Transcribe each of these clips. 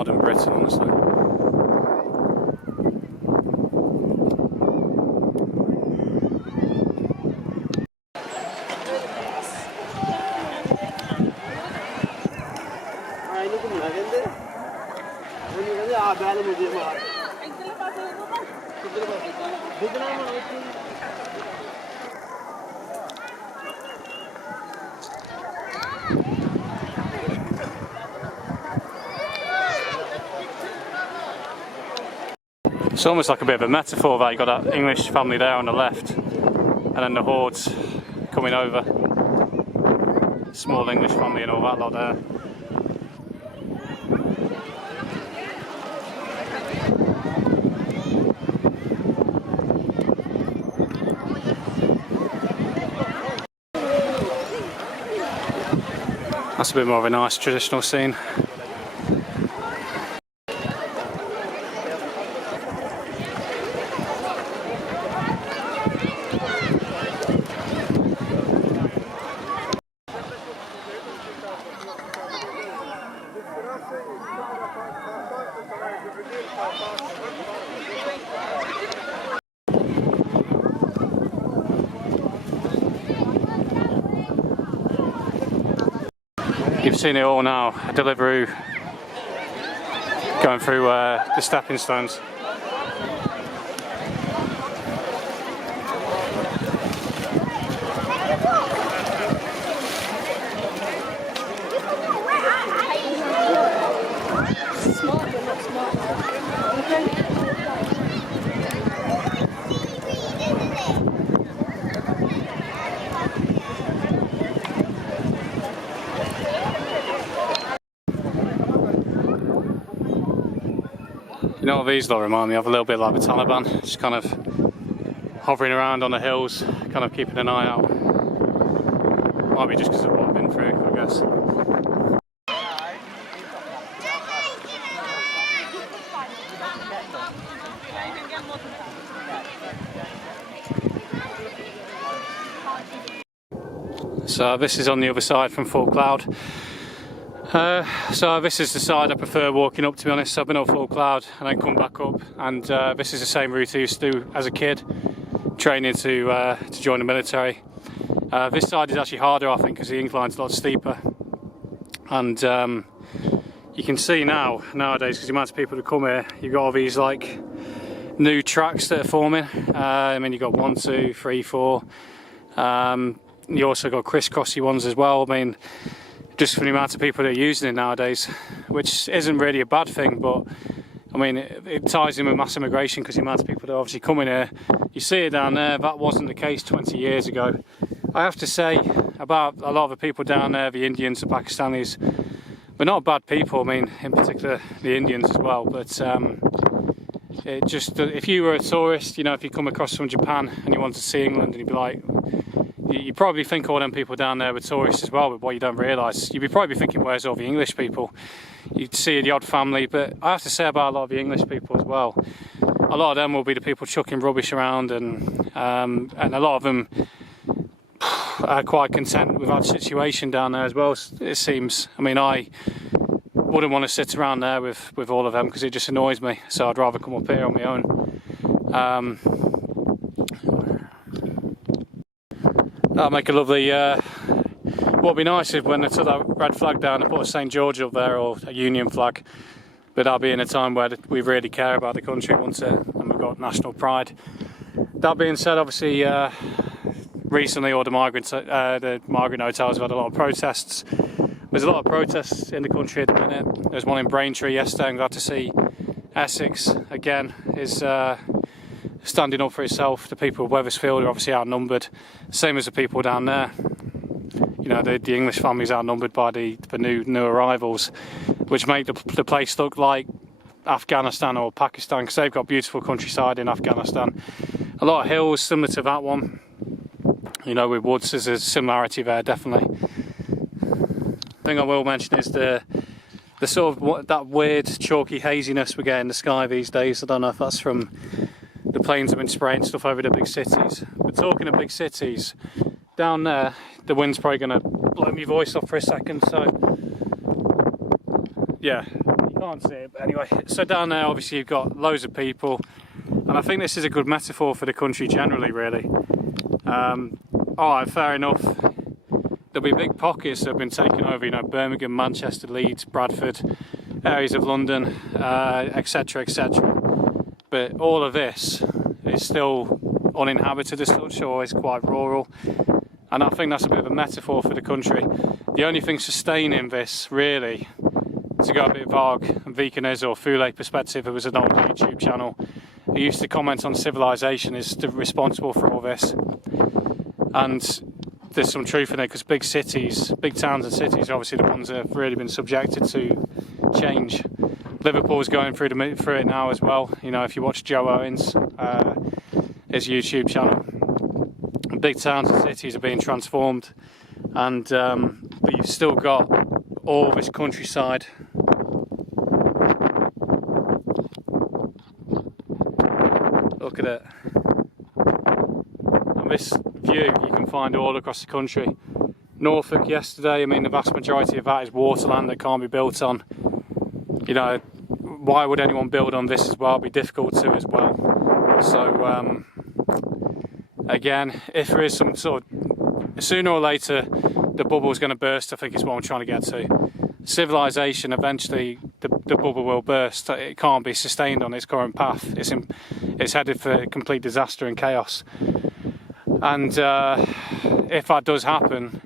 modern Britain, honestly. It's almost like a bit of a metaphor that you got that English family there on the left, and then the hordes coming over. Small English family and all that lot there. That's a bit more of a nice traditional scene. You've seen it all now, a Deliveroo going through the stepping stones. You know what these lot remind me of? A little bit like the Taliban, just kind of hovering around on the hills, kind of keeping an eye out. Might be just because of what I've been through, I guess. So this is on the other side from Full Cloud. So this is the side I prefer walking up, to be honest. I've been up Full Cloud and then come back up, and this is the same route I used to do as a kid, training to join the military. This side is actually harder, I think, because the incline's a lot steeper, and you can see nowadays, because the amount of people that come here, you've got all these like new tracks that are forming. I mean, you've got 1, 2, 3, 4. You also got crisscrossy ones as well. I mean, just for the amount of people that are using it nowadays, which isn't really a bad thing, but I mean, it ties in with mass immigration, because the amount of people that are obviously coming here. You see it down there, that wasn't the case 20 years ago. I have to say about a lot of the people down there, the Indians, the Pakistanis, they're not bad people. I mean, in particular the Indians as well, but it just, if you were a tourist, you know, if you come across from Japan and you want to see England, and you'd be like, you probably think all them people down there were tourists as well, but what you don't realise, you'd be probably thinking, where's all the English people? You'd see the odd family, but I have to say about a lot of the English people as well, a lot of them will be the people chucking rubbish around, and a lot of them are quite content with our situation down there as well, it seems. I mean, I wouldn't want to sit around there with all of them, because it just annoys me, so I'd rather come up here on my own. That'll make a lovely, what would be nice is when they took that red flag down and put a St George up there, or a Union flag, but that'll be in a time where we really care about the country, won't it, and we've got national pride. That being said, obviously recently all the migrant hotels have had a lot of protests. There's a lot of protests in the country at the minute. There's one in Braintree yesterday. I'm glad to see Essex again is standing up for itself. The people of Wethersfield are obviously outnumbered, same as the people down there. You know, the English families outnumbered by the new arrivals, which make the place look like Afghanistan or Pakistan, because they've got beautiful countryside in Afghanistan. A lot of hills similar to that one. You know, with woods, there's a similarity there, definitely. The thing I will mention is the sort of that weird chalky haziness we get in the sky these days. I don't know if that's from the planes have been spraying stuff over the big cities. But talking of big cities, down there, the wind's probably going to blow my voice off for a second, so yeah, you can't see it, but anyway. So down there, obviously, you've got loads of people, and I think this is a good metaphor for the country generally, really. Alright, fair enough. There'll be big pockets that have been taken over, you know, Birmingham, Manchester, Leeds, Bradford, areas of London, etc, etc. But all of this is still uninhabited as such, or is quite rural. And I think that's a bit of a metaphor for the country. The only thing sustaining this, really, to go a bit vague, Vikernes or Fule perspective, it was an old YouTube channel. He used to comment on civilization is responsible for all this. And there's some truth in it, because big cities, big towns and cities are obviously the ones that have really been subjected to change. Liverpool's going through it now as well. You know, if you watch Joe Owens, his YouTube channel, big towns and cities are being transformed, and but you've still got all this countryside. Look at it. And this view you can find all across the country. Norfolk yesterday, I mean, the vast majority of that is waterland that can't be built on. You know, why would anyone build on this as well? It'd be difficult to as well. So again, if there is some sort of, sooner or later the bubble's going to burst, I think is what I'm trying to get to. Civilization, eventually the bubble will burst. It can't be sustained on its current path. It's headed for complete disaster and chaos. And if that does happen,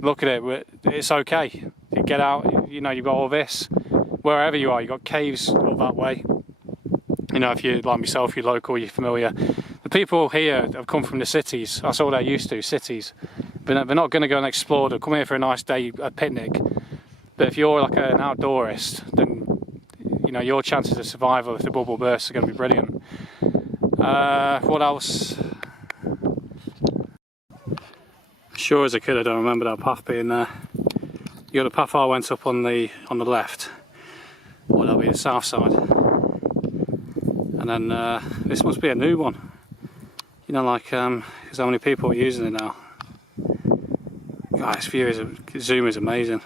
look at it, it's okay. You get out, you know, you've got all this. Wherever you are, you've got caves all that way. You know, if you're like myself, you're local, you're familiar. The people here have come from the cities. That's all they're used to, cities. But they're not going to go and explore. They'll come here for a nice day, a picnic. But if you're like an outdoorist, then, you know, your chances of survival if the bubble bursts are going to be brilliant. What else? Sure as I could, I don't remember that path being there. You got the path I went up on the left. Well, that'll be the south side. And then this must be a new one. You know, like, because how many people are using it now? God, this view zoom is amazing.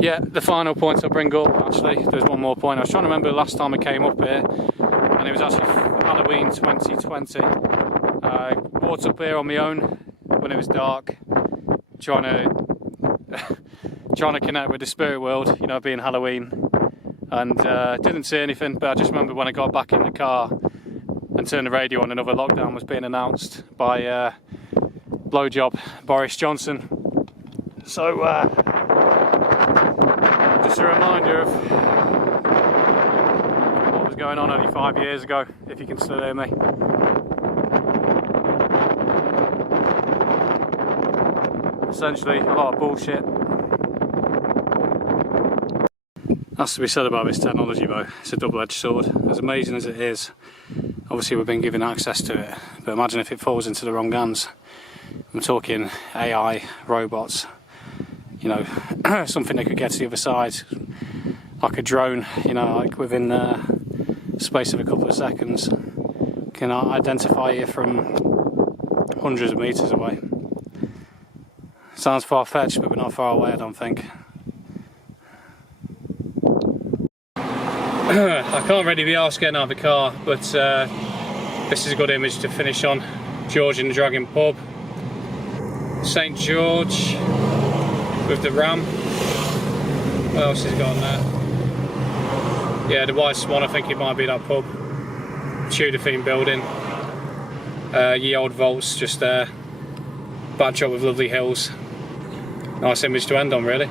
Yeah, the final point I'll bring up, actually, there's one more point. I was trying to remember the last time I came up here, and it was actually Halloween 2020. I walked up here on my own when it was dark, trying to connect with the spirit world, you know, being Halloween, and didn't see anything. But I just remember when I got back in the car and turned the radio on, another lockdown was being announced by blowjob Boris Johnson. So just a reminder of what was going on only 5 years ago, if you can still hear me. Essentially, a lot of bullshit. That's to be said about this technology though, it's a double-edged sword. As amazing as it is, obviously we've been given access to it, but imagine if it falls into the wrong hands. I'm talking AI, robots, you know, something that could get to the other side, like a drone, you know, like within the space of a couple of seconds, can identify you from hundreds of meters away. Sounds far-fetched, but we're not far away, I don't think. I can't really be arsed getting out of the car, but this is a good image to finish on. George and the Dragon pub. St George with the ram. What else has got on there? Yeah, the White Swan, I think it might be that pub. Tudor themed building. Ye Old Vaults just there. Backdrop with lovely hills. Nice image to end on, really.